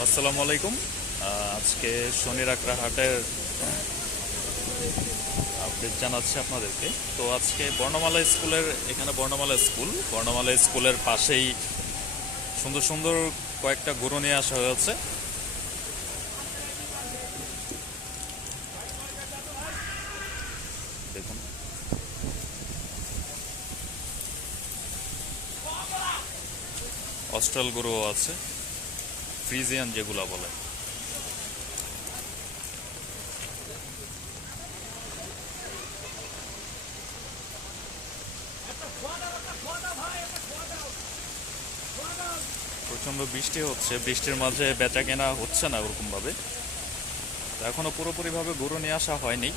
আসসালামু আলাইকুম। আজকে শনি রাকড়া হাটের আপডেট জানাচ্ছি আপনাদেরকে। তো আজকে বর্ণমালা স্কুলের এখানে বর্ণমালা স্কুলের পাশেই সুন্দর সুন্দর কয়েকটা গরু নিয়ে আসা হয়েছে। দেখুন, অস্ট্রাল গরুও আছে, ফ্রিজিয়ান যেগুলা বলে। প্রচণ্ড বৃষ্টি হচ্ছে, বৃষ্টির মাঝে বেচা কেনা হচ্ছে না ওরকমভাবে। তো এখনও পুরোপুরিভাবে গরু নিয়ে আসা হয়নি।